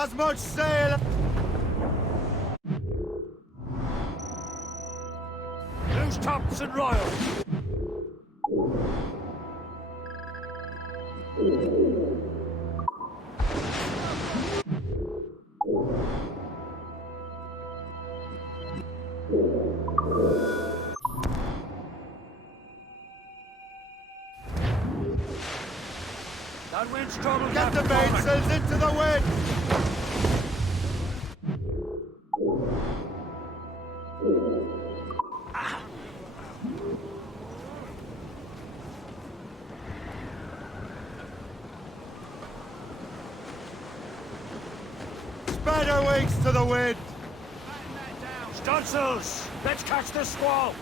As much sail! Loose tops and royals! That wind's trouble. Get the mainsails into the wind! Spread her wings to the wind! Stunsails! Let's catch the squall!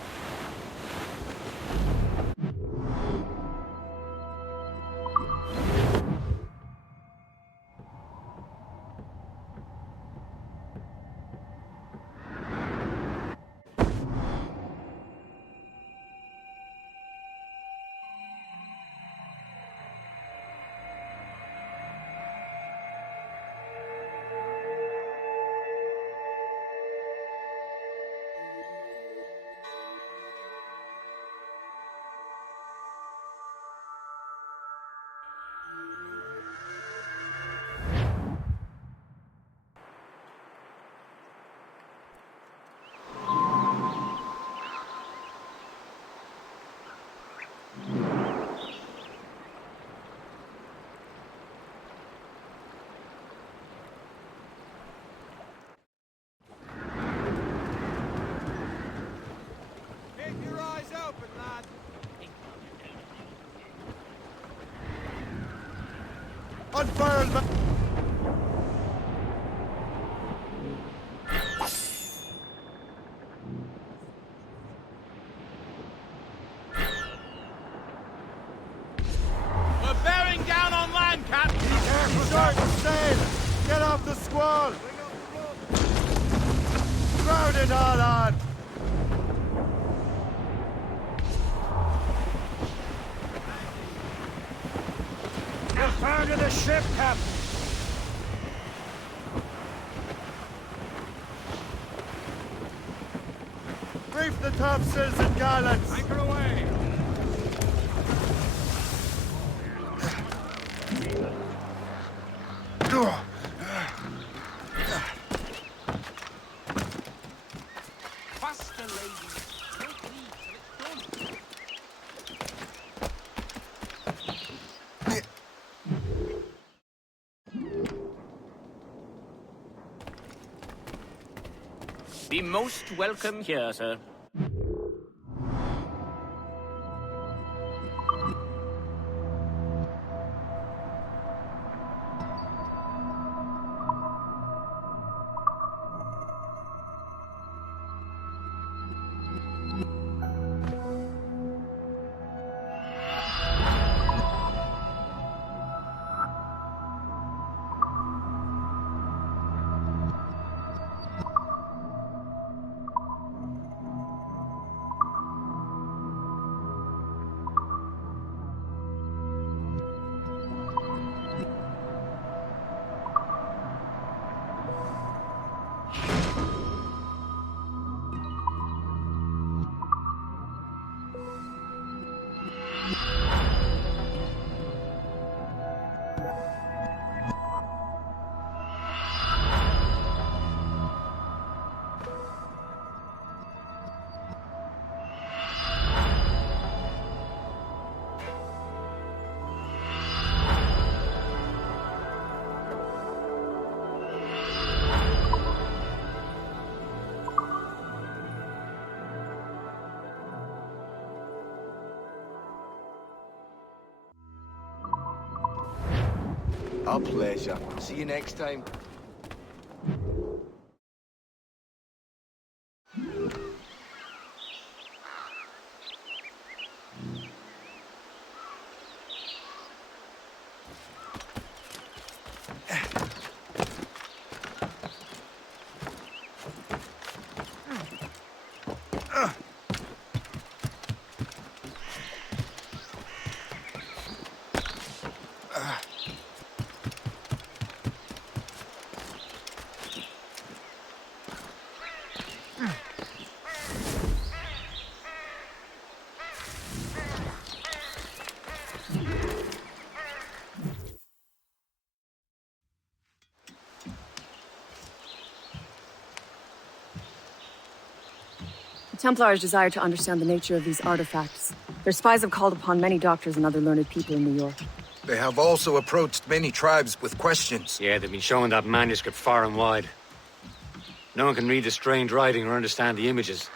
Keep your eyes open, lad! Unfurl, man! We're bearing down on land, Captain! Short sail! Get off the squall! Crowd it all on! We're found in the ship, Captain! Reef the topsails and gallants! Anchor away! Faster, ladies! Don't leave till it's done. Be most welcome here, sir. A pleasure. See you next time. The Templars desire to understand the nature of these artifacts. Their spies have called upon many doctors and other learned people in New York. They have also approached many tribes with questions. Yeah, they've been showing that manuscript far and wide. No one can read the strange writing or understand the images.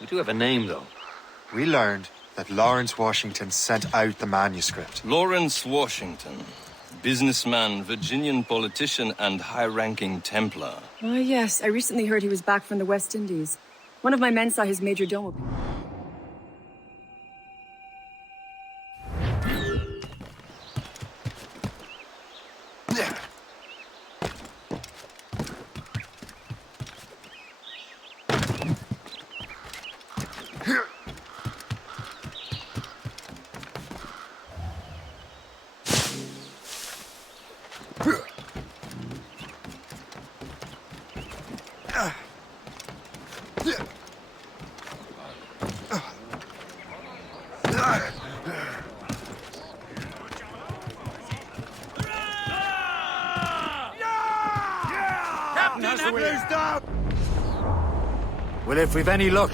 We do have a name, though. We learned that Lawrence Washington sent out the manuscript. Lawrence Washington. Businessman, Virginian politician, and high-ranking Templar. Ah, yes. I recently heard he was back from the West Indies. One of my men saw his major domo. Well, if we've any luck,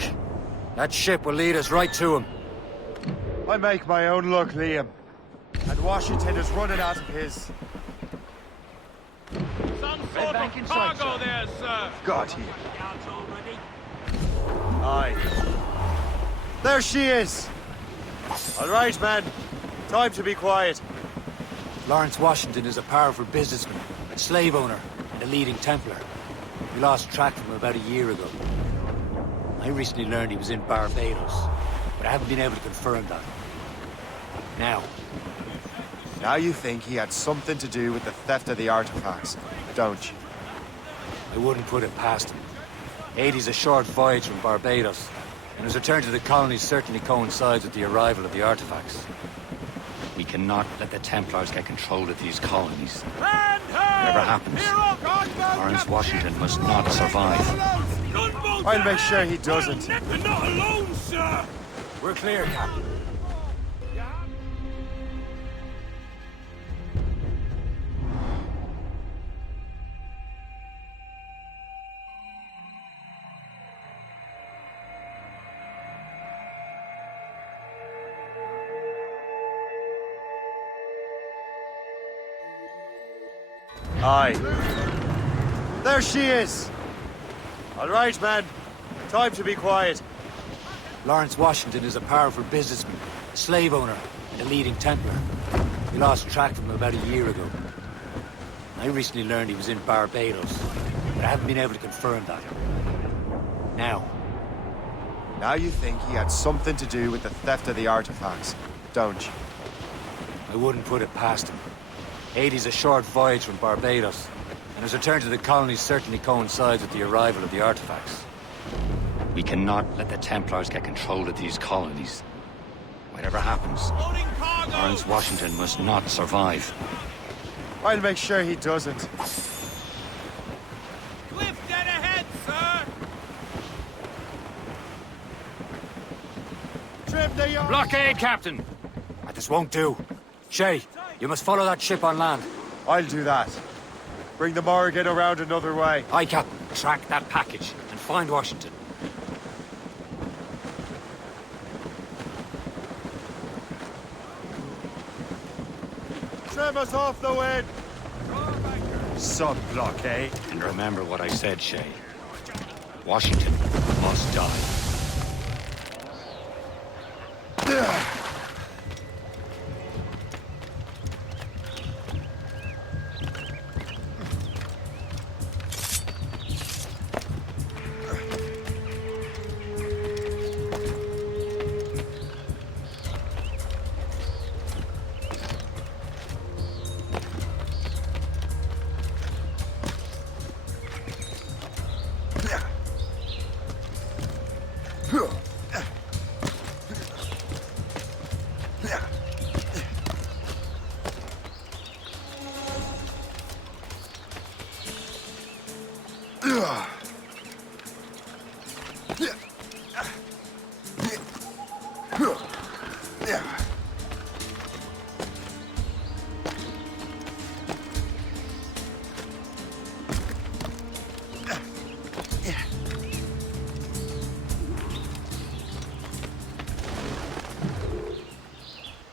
that ship will lead us right to him. I make my own luck, Liam. And Washington is running out of his. Some sort of cargo there, sir. God, here. Aye. There she is! All right, man. Time to be quiet. Lawrence Washington is a powerful businessman, a slave owner, and a leading Templar. We lost track of him about a year ago. I recently learned he was in Barbados, but I haven't been able to confirm that. Now you think he had something to do with the theft of the artifacts, don't you? I wouldn't put it past him. Haiti's a short voyage from Barbados, and his return to the colonies certainly coincides with the arrival of the artifacts. We cannot let the Templars get control of these colonies. Whatever happens, Lawrence Washington must not survive. I'll make sure he doesn't. We're not alone, sir! We're clear, Captain. Aye. There she is! All right, man. Time to be quiet. Lawrence Washington is a powerful businessman, a slave owner, and a leading Templar. We lost track of him about a year ago. I recently learned he was in Barbados, but I haven't been able to confirm that. Now you think he had something to do with the theft of the artifacts, don't you? I wouldn't put it past him. Haiti's a short voyage from Barbados, and his return to the colonies certainly coincides with the arrival of the artifacts. We cannot let the Templars get control of these colonies. Whatever happens, Lawrence Washington must not survive. I'll make sure he doesn't. Cliff dead ahead, sir. Trim the yard. Blockade, Captain! This won't do. Shay, you must follow that ship on land. I'll do that. Bring the Morrigan around another way. Aye, Captain. Track that package and find Washington. Trim us off the wind. Sun blockade. And remember what I said, Shay. Washington must die.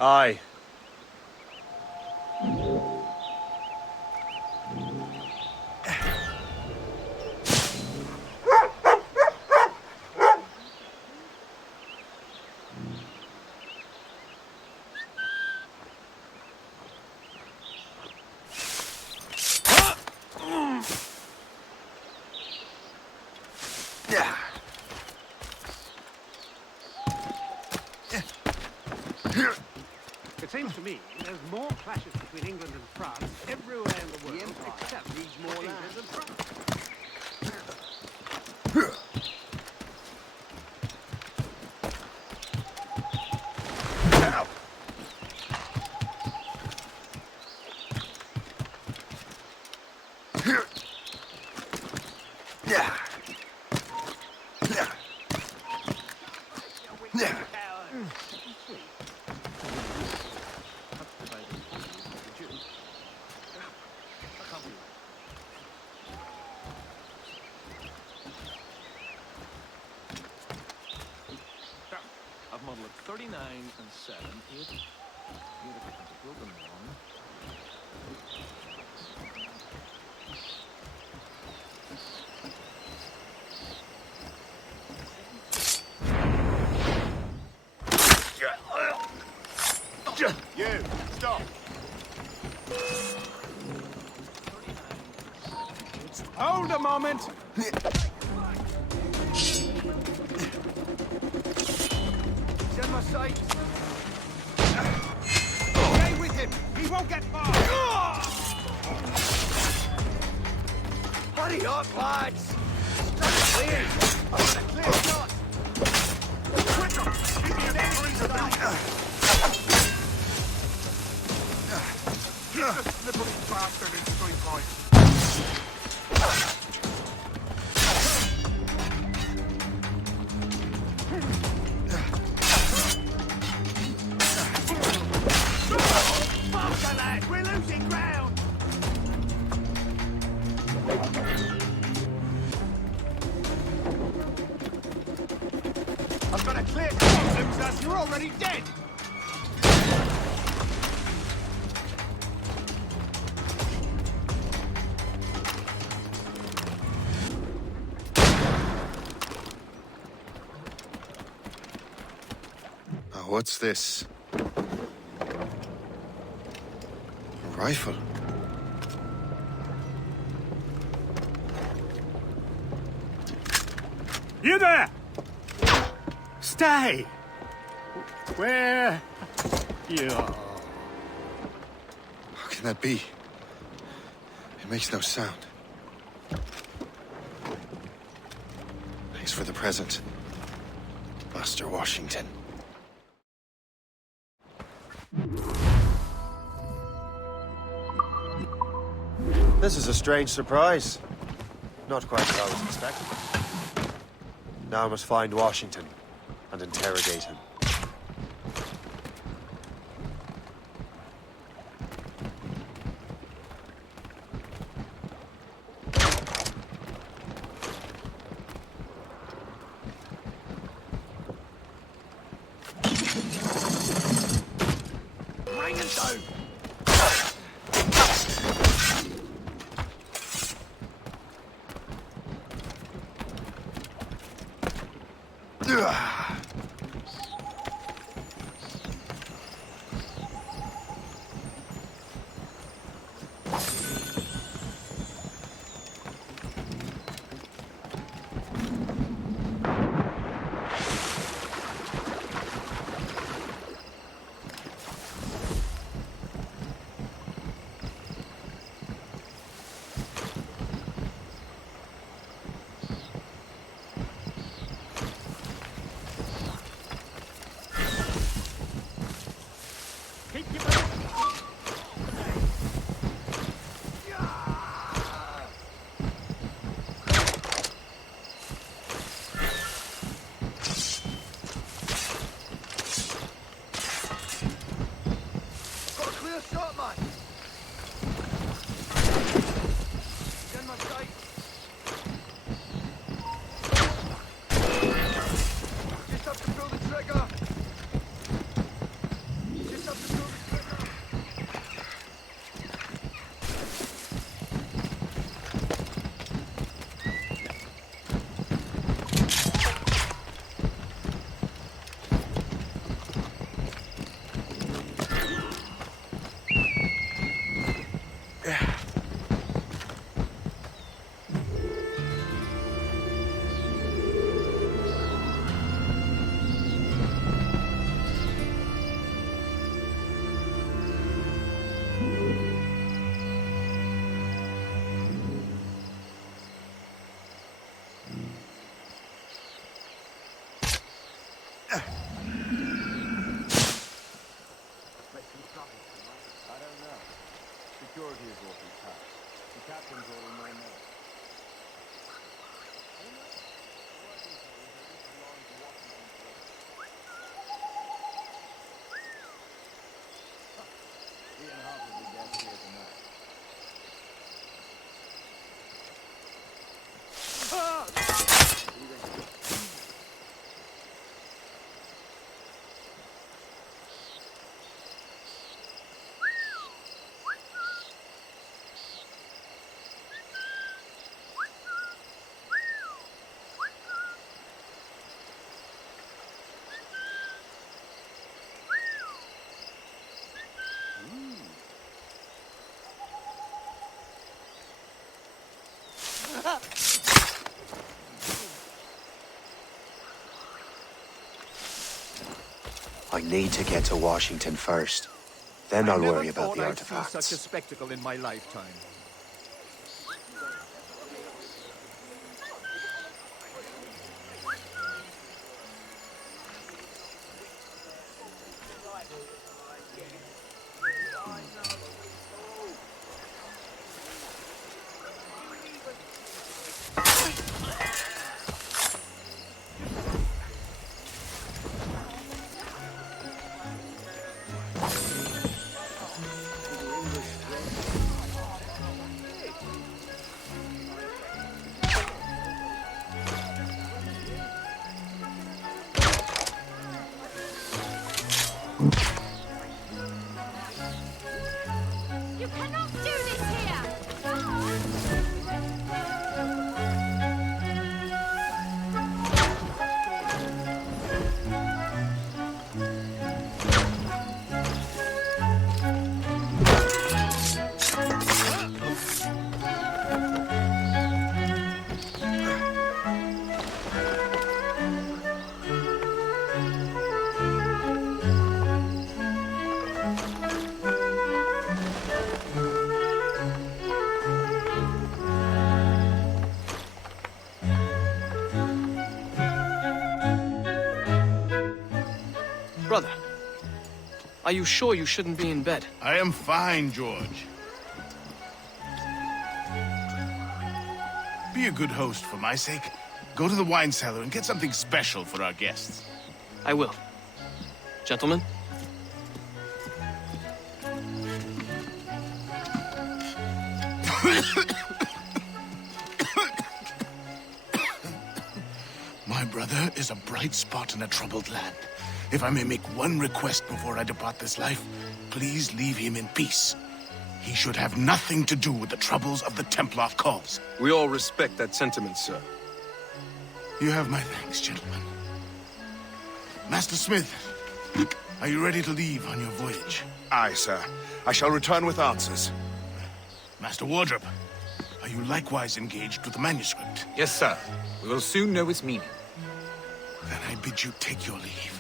Aye. It seems to me there's more clashes between England and France everywhere in the world, except needs more England and France. I've modelled 39 and 7. Here a broken one. You, stop. Hold a moment! He's in my sight. Stay with him! He won't get far! Hurry up, lads! Clear! Clear shot! Quicker! Keep your enemies down! Keep the slippery bastard in straight point! Faster, lad! We're losing ground! I've got a clear. Nonsense, you're already dead! Oh, what's this? A rifle. You there! Stay! Where you are. How can that be? It makes no sound. Thanks for the present, Master Washington. This is a strange surprise. Not quite what I was expecting. Now I must find Washington and interrogate him. Bring it down! I need to get to Washington first. Then I'll worry about the I'd see artifacts. such a spectacle in my lifetime. You cannot do this here! Brother, are you sure you shouldn't be in bed? I am fine, George. Be a good host for my sake. Go to the wine cellar and get something special for our guests. I will. Gentlemen? My brother is a bright spot in a troubled land. If I may make one request before I depart this life, please leave him in peace. He should have nothing to do with the troubles of the Templar cause. We all respect that sentiment, sir. You have my thanks, gentlemen. Master Smith, are you ready to leave on your voyage? Aye, sir. I shall return with answers. Master Wardrop, are you likewise engaged with the manuscript? Yes, sir. We will soon know its meaning. Then I bid you take your leave.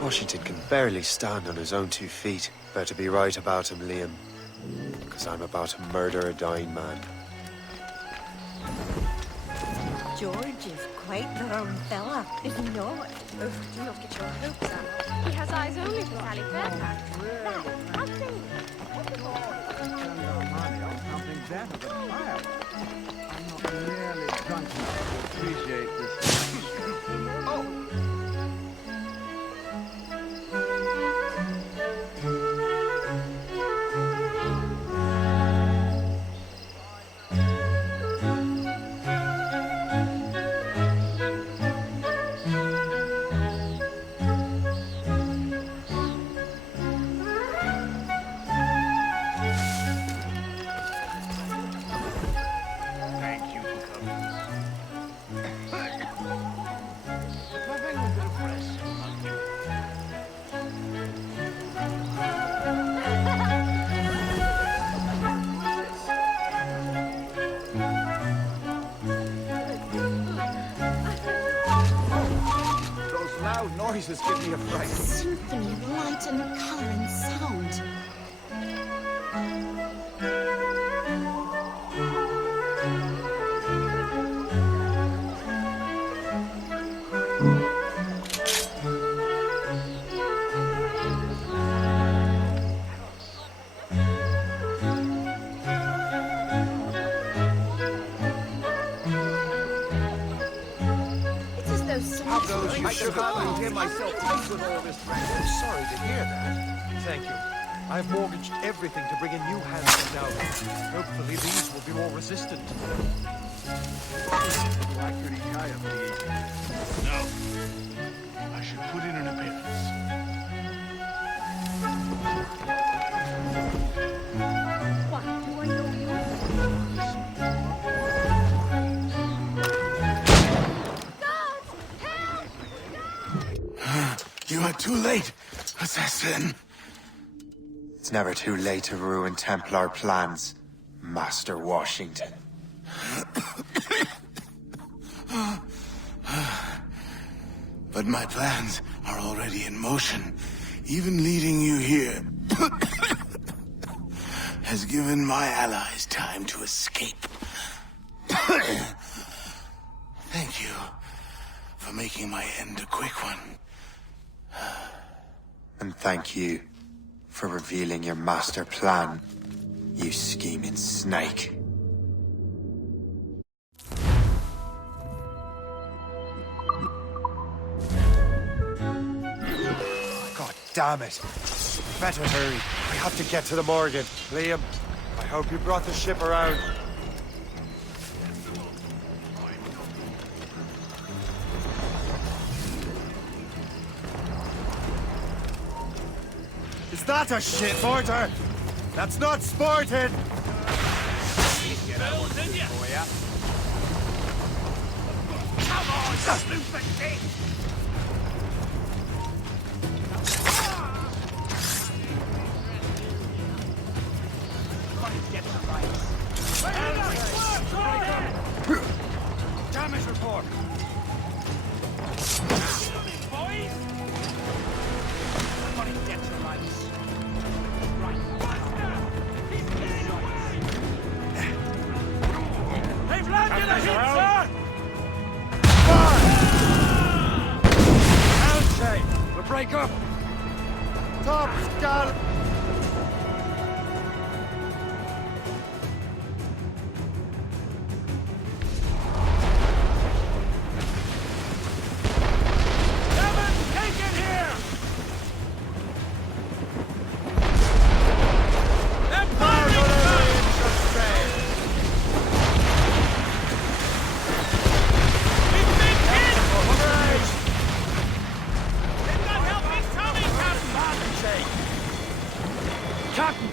Washington can barely stand on his own 2 feet. Better be right about him, Liam. Because I'm about to murder a dying man. George is quite the wrong fella, is he not? Oh, do not get your hopes up. He has eyes only for Sally Fairfax. There, I'll say it. Something better than fire. I'm not nearly drunk enough to appreciate this. Noises give me a fright. Symphony of light and color and sound. It's as though someone... I should have hear myself take with all this pressure. I'm sorry to hear that. Thank you. I've mortgaged everything to bring in new hands now. Hopefully these will be more resistant. No. I should put in an appearance. What, do I know you? You are too late, assassin. It's never too late to ruin Templar plans, Master Washington. But my plans are already in motion. Even leading you here has given my allies time to escape. Thank you for making my end a quick one. And thank you for revealing your master plan, you scheming snake. God damn it. Better hurry. We have to get to the Morgan. Liam, I hope you brought the ship around. Is that a shit mortar? That's not sporting! Come on, just move the dick! Damage report! Somebody get to rights. They've landed a hit, sir! Outside! We'll break up! Top gun! Take it here! They're firing, sir! We've been hit! They've got help incoming, Captain! Captain!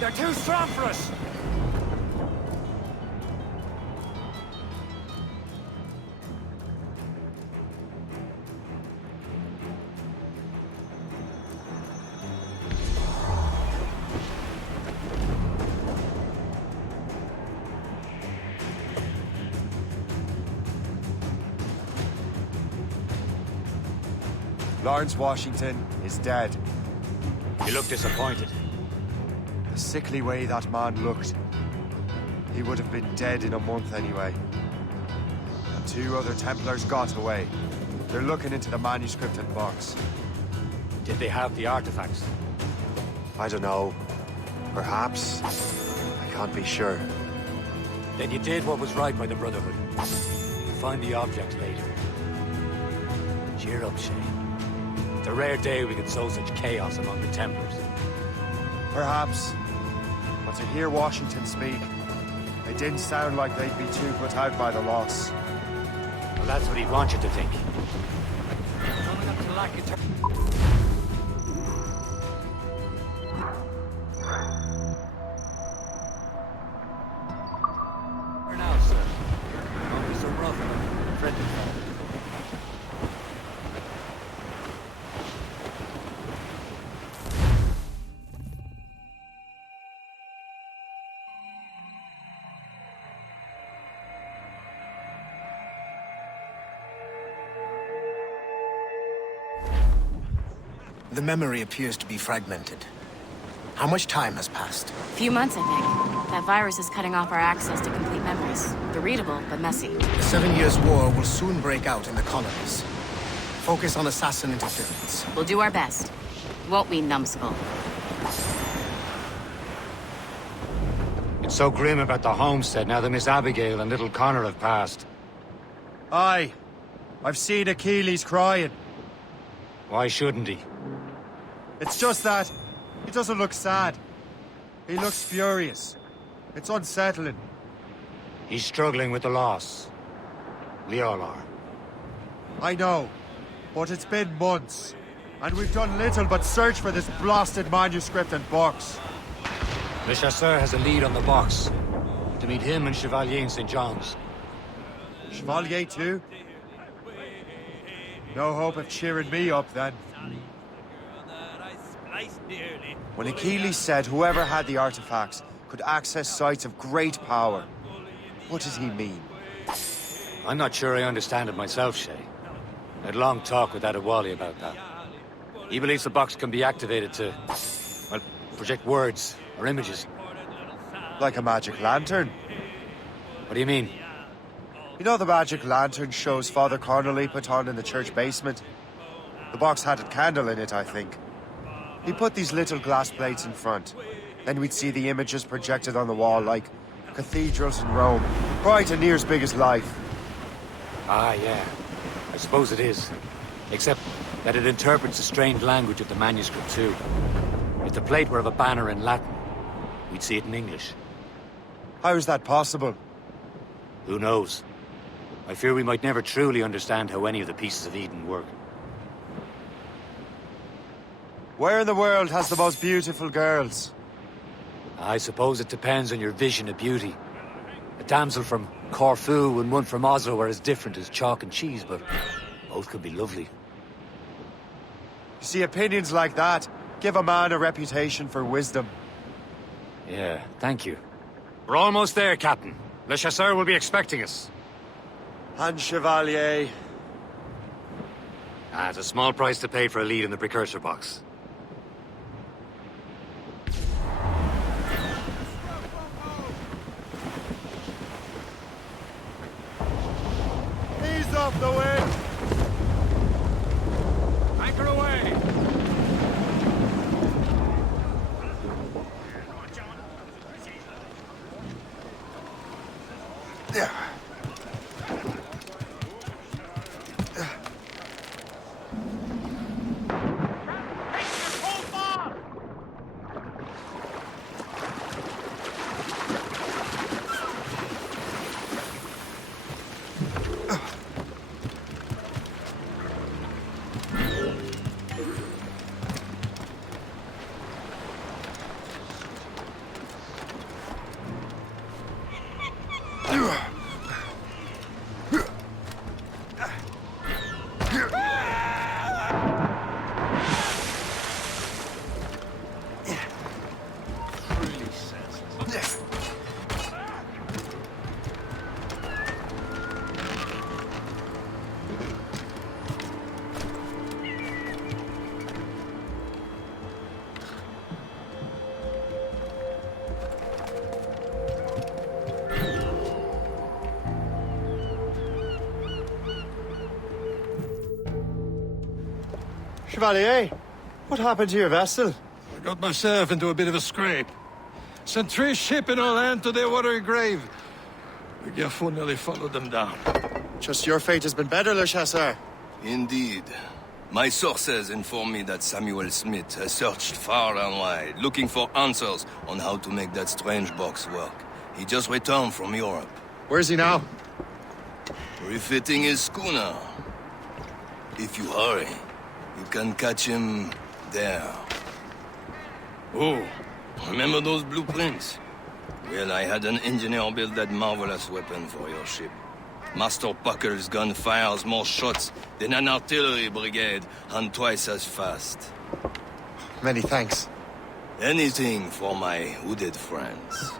They're too strong for us! Lawrence Washington is dead. You look disappointed. The sickly way that man looked. He would have been dead in a month anyway. And 2 other Templars got away. They're looking into the manuscript and box. Did they have the artifacts? I don't know. Perhaps. I can't be sure. Then you did what was right by the Brotherhood. You'll find the object later. Cheer up, Shane. It's a rare day we can sow such chaos among the Templars. Perhaps. But to hear Washington speak, it didn't sound like they'd be too put out by the loss. Well, that's what he'd want you to think. For now, sir. Don't be so rough. Friendly fellow. The memory appears to be fragmented. How much time has passed? A few months, I think. That virus is cutting off our access to complete memories. They're readable, but messy. The 7 Years' War will soon break out in the colonies. Focus on assassin interference. We'll do our best. Won't we, numbskull? It's so grim about the homestead now that Miss Abigail and little Connor have passed. Aye. I've seen Achilles crying. Why shouldn't he? It's just that he doesn't look sad. He looks furious. It's unsettling. He's struggling with the loss. We all are. I know, but it's been months, and we've done little but search for this blasted manuscript and box. Le Chasseur has a lead on the box. To meet him and Chevalier in St. John's. Chevalier too? No hope of cheering me up then. When Achilles said whoever had the artifacts could access sites of great power, what did he mean? I'm not sure I understand it myself, Shay. I had a long talk with Adewale about that. He believes the box can be activated to, well, project words or images. Like a magic lantern? What do you mean? You know the magic lantern shows Father Connolly put on in the church basement? The box had a candle in it, I think. He put these little glass plates in front. Then we'd see the images projected on the wall like cathedrals in Rome. Quite and near as big as life. Ah, yeah. I suppose it is. Except that it interprets the strange language of the manuscript, too. If the plate were of a banner in Latin, we'd see it in English. How is that possible? Who knows? I fear we might never truly understand how any of the pieces of Eden work. Where in the world has the most beautiful girls? I suppose it depends on your vision of beauty. A damsel from Corfu and one from Oslo are as different as chalk and cheese, but both can be lovely. You see, opinions like that give a man a reputation for wisdom. Yeah, thank you. We're almost there, Captain. Le Chasseur will be expecting us. And Chevalier. It's a small price to pay for a lead in the precursor box. Ease off the wind! Anchor away! Yeah. Chevalier, what happened to your vessel? I got myself into a bit of a scrape. Sent 3 ships in our land to their watery grave. The Gerfaut nearly followed them down. Just your fate has been better, Le Chasseur. Indeed. My sources inform me that Samuel Smith has searched far and wide, looking for answers on how to make that strange box work. He just returned from Europe. Where's he now? Refitting his schooner. If you hurry, you can catch him there. Oh, remember those blueprints? Well, I had an engineer build that marvelous weapon for your ship. Master Puckle's gun fires more shots than an artillery brigade, and twice as fast. Many thanks. Anything for my hooded friends.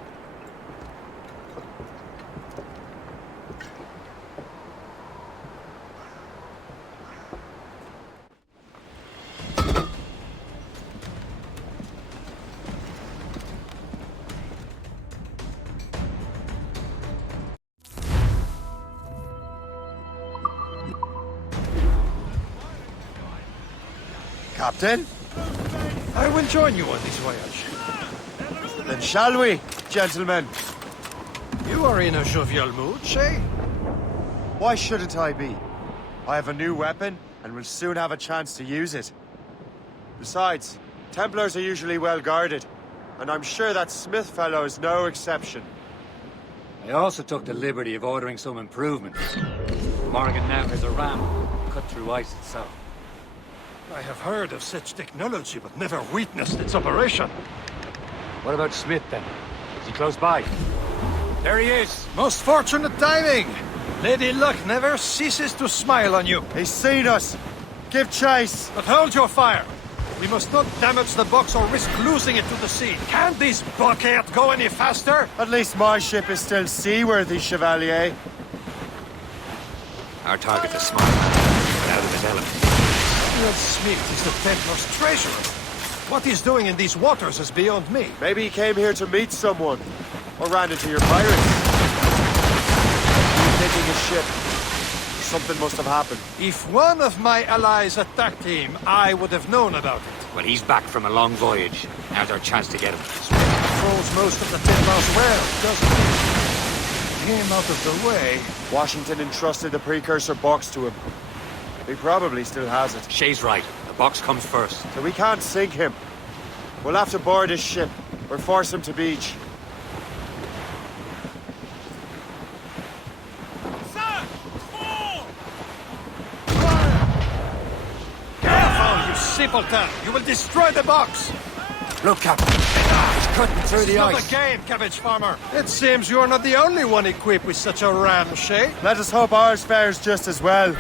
Captain? I will join you on this voyage. Then shall we, gentlemen? You are in a jovial mood, Shay? Why shouldn't I be? I have a new weapon, and will soon have a chance to use it. Besides, Templars are usually well guarded, and I'm sure that Smith fellow is no exception. I also took the liberty of ordering some improvements. Morrigan now has a ram cut through ice itself. I have heard of such technology, but never witnessed its operation. What about Smith, then? Is he close by? There he is! Most fortunate timing! Lady Luck never ceases to smile on you. He's seen us! Give chase! But hold your fire! We must not damage the box or risk losing it to the sea. Can this blockade go any faster? At least my ship is still seaworthy, Chevalier. Our target is smart, but out of his element. Samuel Smith is the Templar's treasurer. What he's doing in these waters is beyond me. Maybe he came here to meet someone. Or ran into your pirates. He's taking his ship. Something must have happened. If one of my allies attacked him, I would have known about it. Well, he's back from a long voyage. Now's our chance to get him. Controls most of the Templars well, doesn't he? Get him out of the way. Washington entrusted the precursor box to him. He probably still has it. Shay's right. The box comes first. So we can't sink him. We'll have to board his ship, or force him to beach. Simpleton! You will destroy the box! Look, Captain. He's cutting through the ice. It's not a game, cabbage farmer. It seems you're not the only one equipped with such a ram, Shay. Let us hope ours fares just as well.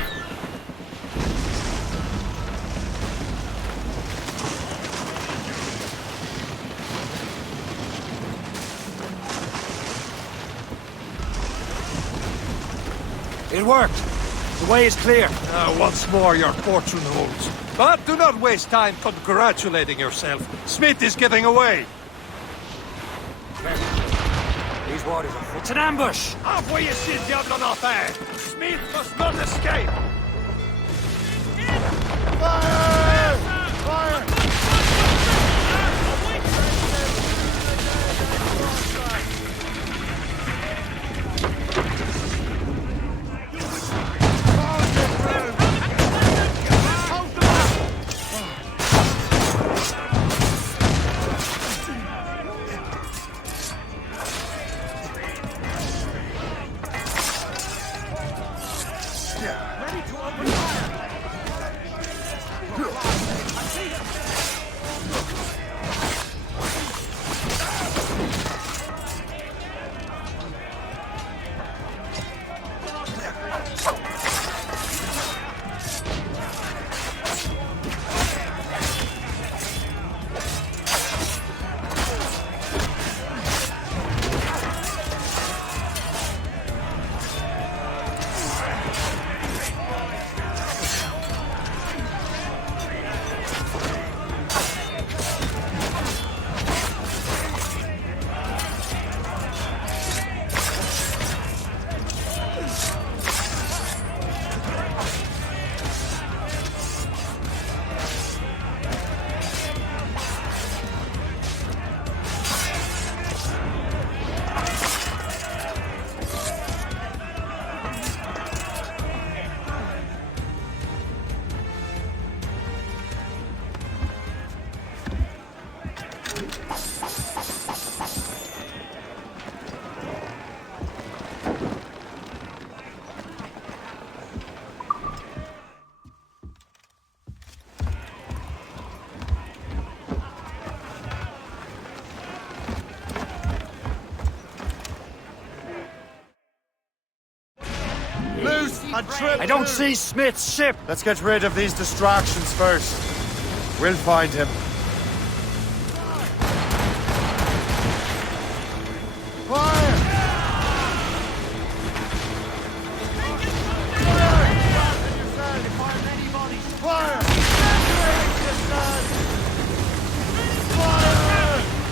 It worked. The way is clear. Once more your fortune holds. But do not waste time congratulating yourself. Smith is getting away. These waters are... It's an ambush! Envoyez ces diables en enfer! Smith must not escape! Fire! Fire! I don't see Smith's ship! Let's get rid of these distractions first. We'll find him. Fire!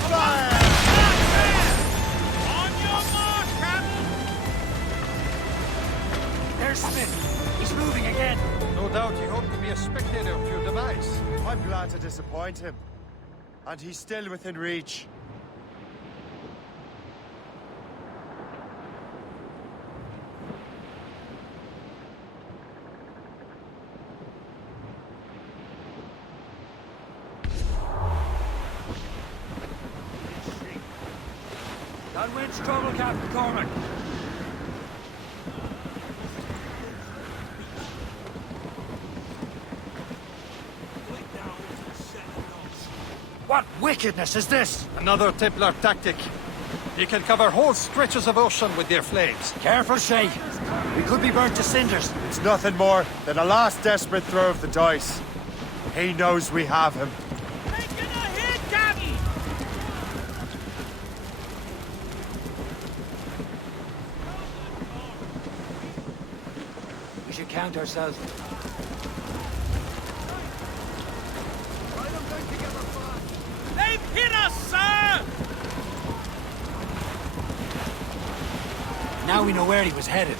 Fire! There's Smith. He's moving again. No doubt he hoped to be a spectator of your device. I'm glad to disappoint him. And he's still within reach. That wind's trouble, Captain Cormac. What wickedness is this? Another Templar tactic. You can cover whole stretches of ocean with their flames. Careful, Shay. We could be burnt to cinders. It's nothing more than a last desperate throw of the dice. He knows we have him. We should count ourselves. They've hit us, sir! Now we know where he was headed.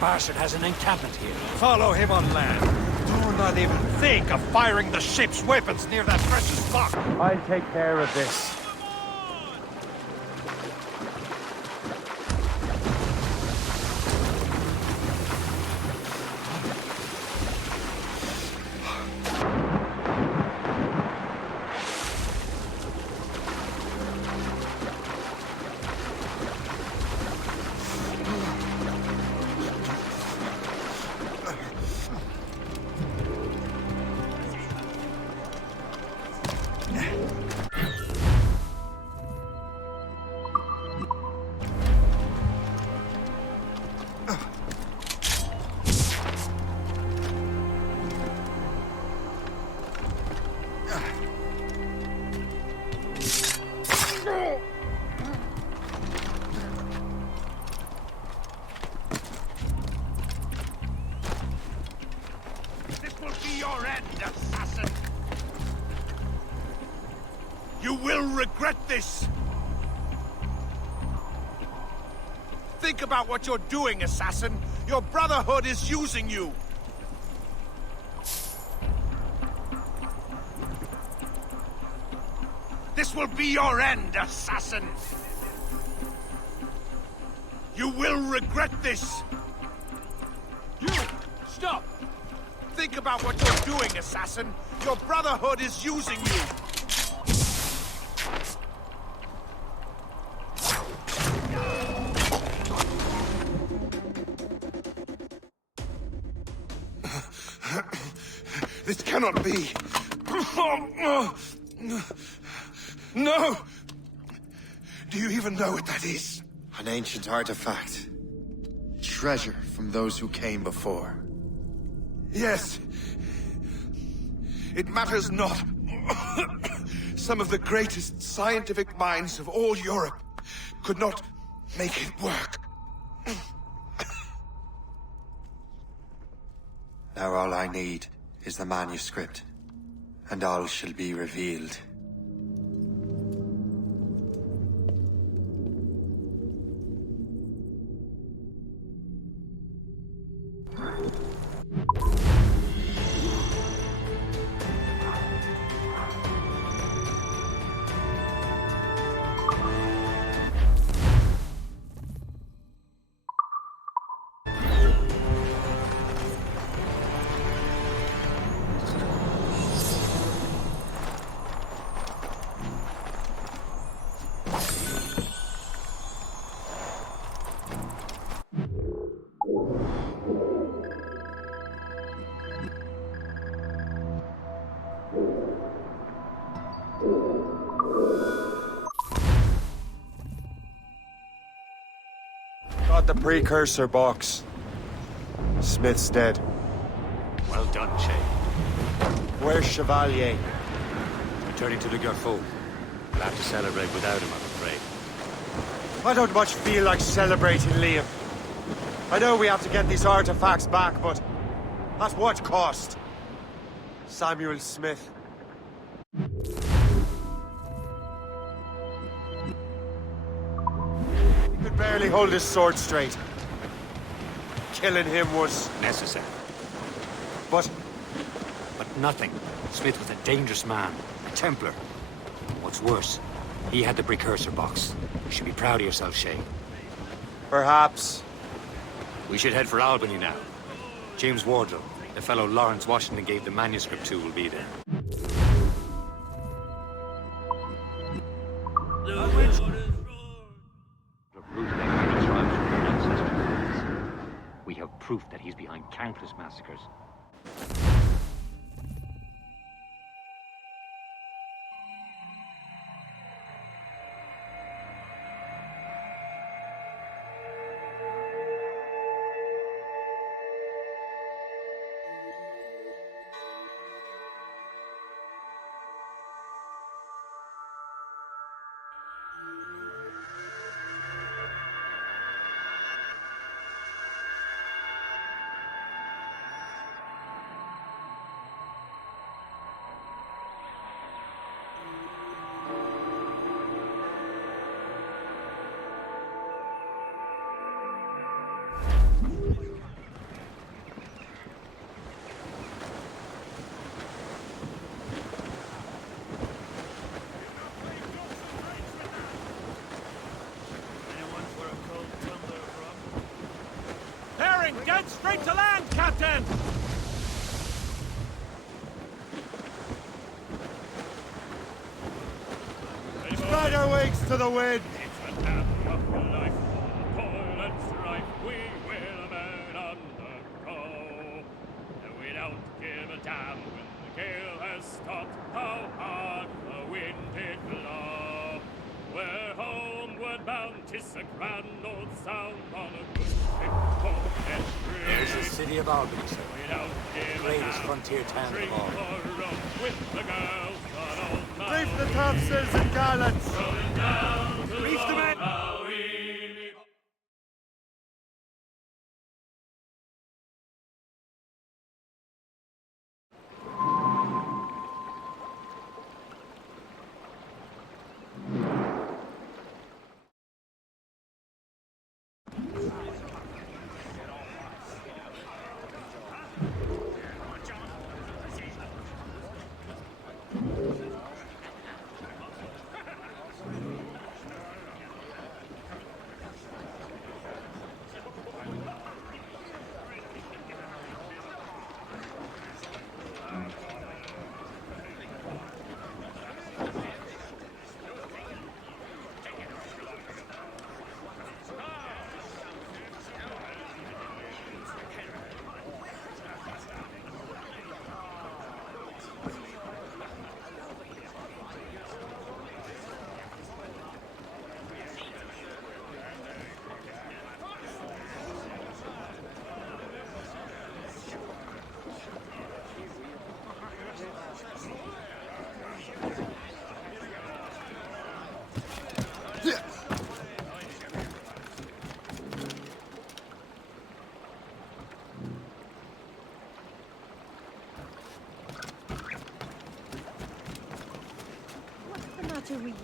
Bastard has an encampment here. Follow him on land. Do not even think of firing the ship's weapons near that precious spot. I'll take care of this. This will be your end, assassin! You will regret this! Think about what you're doing, assassin! Your Brotherhood is using you! This will be your end, assassin! You will regret this! You! Stop! Think about what you're doing, assassin! Your Brotherhood is using you! This cannot be. No! Do you even know what that is? An ancient artifact. Treasure from those who came before. Yes. It matters not. Some of the greatest scientific minds of all Europe could not make it work. Now all I need is the manuscript, and all shall be revealed. Got the precursor box. Smith's dead. Well done, Shay. Where's Chevalier? Returning to the Garfou. We'll have to celebrate without him, I'm afraid. I don't much feel like celebrating, Liam. I know we have to get these artifacts back, but at what cost? Samuel Smith. He could barely hold his sword straight. Killing him was necessary. But But nothing. Smith was a dangerous man, a Templar. What's worse, he had the precursor box. You should be proud of yourself, Shay. Perhaps. We should head for Albany now. James Wardle, the fellow Lawrence Washington gave the manuscript to, will be there. We have proof that he's behind countless massacres. Dead straight to land, Captain! Spread our wings to the wind! It's a path of life, toil and strife, we will men undergo. We don't give a damn when the gale has stopped, how hard the wind did blow. We're homeward bound, 'tis a grand old sound on a good ship. There's the city of Albany, sir. The greatest frontier town of all. Reef the topsails and gallants! Reef the men! To read.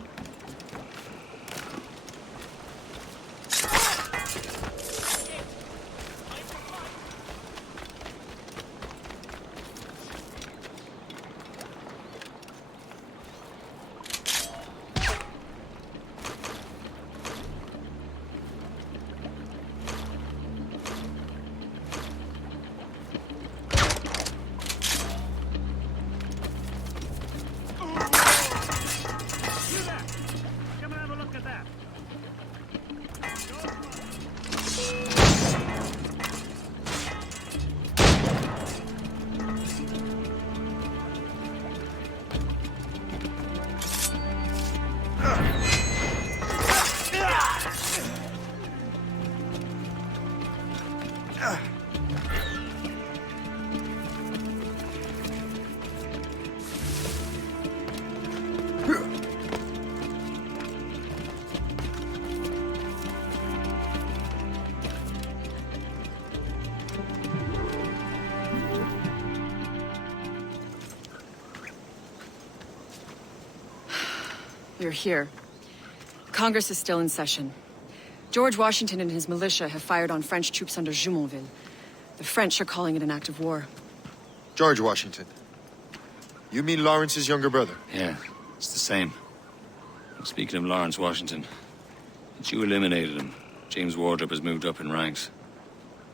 You're here. Congress is still in session. George Washington and his militia have fired on French troops under Jumonville. The French are calling it an act of war. George Washington. You mean Lawrence's younger brother? Yeah, it's the same. Speaking of Lawrence Washington, since you eliminated him, James Wardrop has moved up in ranks.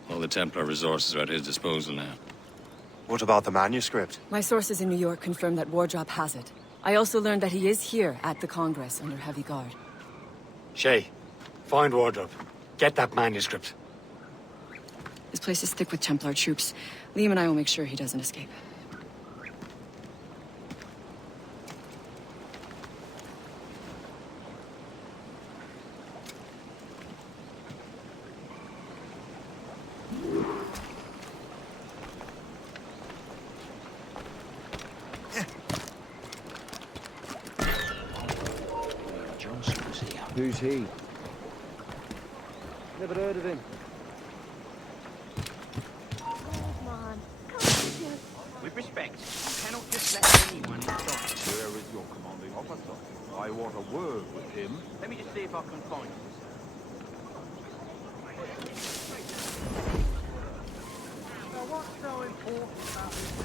All the Templar resources are at his disposal now. What about the manuscript? My sources in New York confirm that Wardrop has it. I also learned that he is here at the Congress under heavy guard. Shay, find Wardrop. Get that manuscript. This place is thick with Templar troops. Liam and I will make sure he doesn't escape. Who's he? Never heard of him. With respect, you cannot just let anyone inside. Where is your commanding officer? I want a word with him. Let me just see if I can find him. Now, what's so important about this?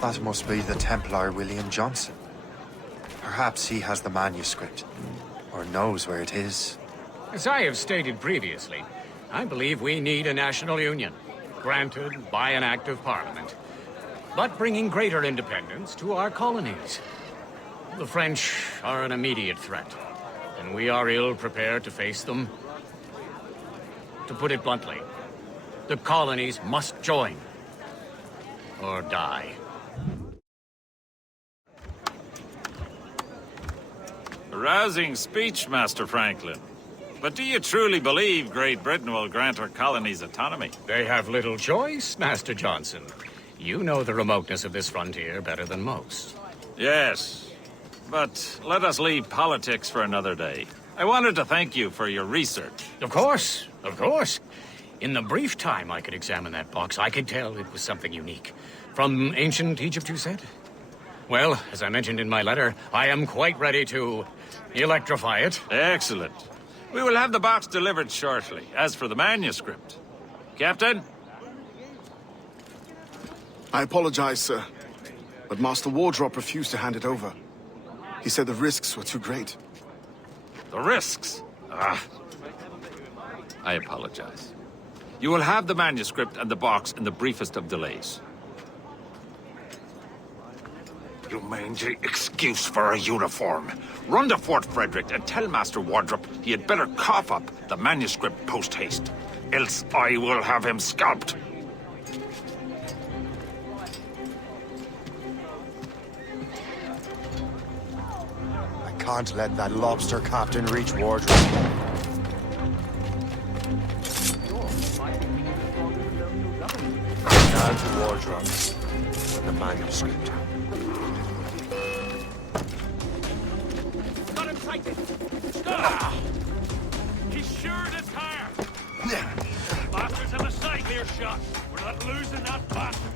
That must be the Templar William Johnson. Perhaps he has the manuscript, or knows where it is. As I have stated previously, I believe we need a national union, granted by an act of parliament, but bringing greater independence to our colonies. The French are an immediate threat, and we are ill prepared to face them. To put it bluntly, the colonies must join, or die. A rousing speech, Master Franklin. But do you truly believe Great Britain will grant our colonies autonomy? They have little choice, Master Johnson. You know the remoteness of this frontier better than most. Yes, but let us leave politics for another day. I wanted to thank you for your research. Of course, of course. In the brief time I could examine that box, I could tell it was something unique. From ancient Egypt, you said? Well, as I mentioned in my letter, I am quite ready to electrify it. Excellent. We will have the box delivered shortly. As for the manuscript... Captain? I apologize, sir, but Master Wardrop refused to hand it over. He said the risks were too great. The risks? Ah. I apologize. You will have the manuscript and the box in the briefest of delays. You mangy excuse for a uniform. Run to Fort Frederick and tell Master Wardrop he had better cough up the manuscript post-haste. Else I will have him scalped. I can't let that lobster captain reach Wardrop. Now to Wardrop. The manuscript. Got him sighted! Stop! He's sure to tire! Bastards have a sight clear shot. We're not losing that bastard.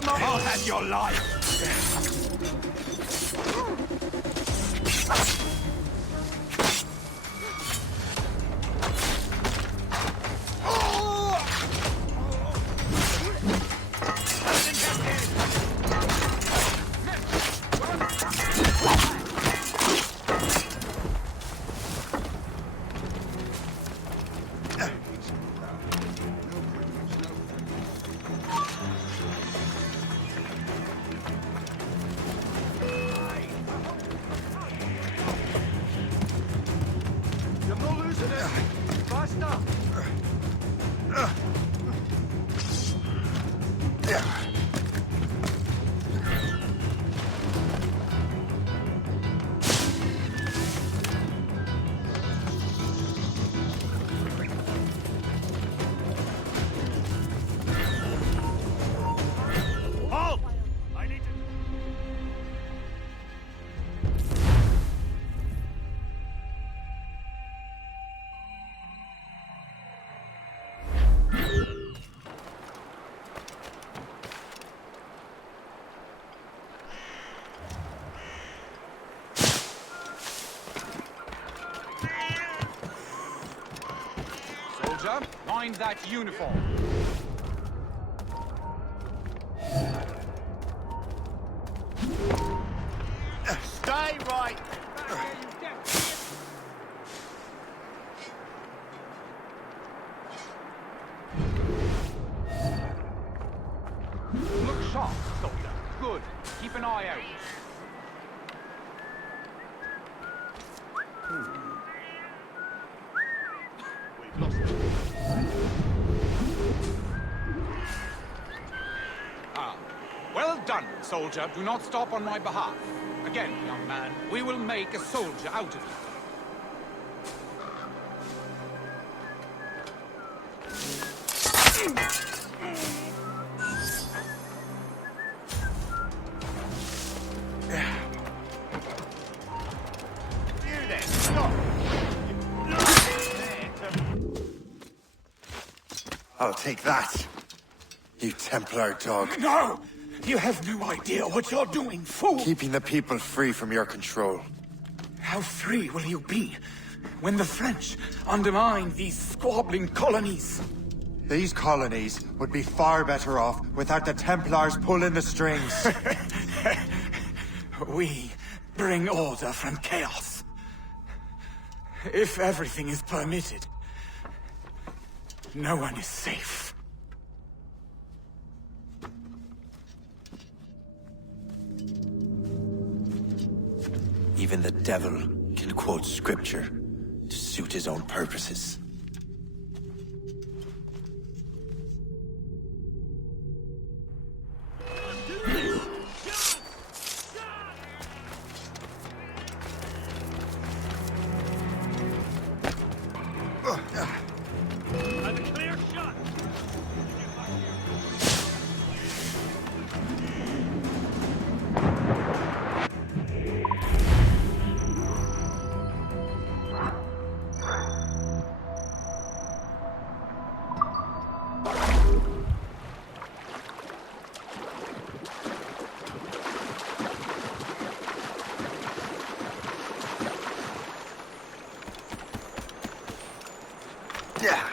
them up! I'll have your life! Mind that uniform. Stay right! Look sharp, soldier. Good. Keep an eye out. We've lost it. Well done, soldier. Do not stop on my behalf. Again, young man, we will make a soldier out of you. I'll take that, you Templar dog. No! You have no idea what you're doing, fool! Keeping the people free from your control. How free will you be when the French undermine these squabbling colonies? These colonies would be far better off without the Templars pulling the strings. We bring order from chaos. If everything is permitted, no one is safe. Even the devil can quote scripture to suit his own purposes. And a clear shot! Yeah.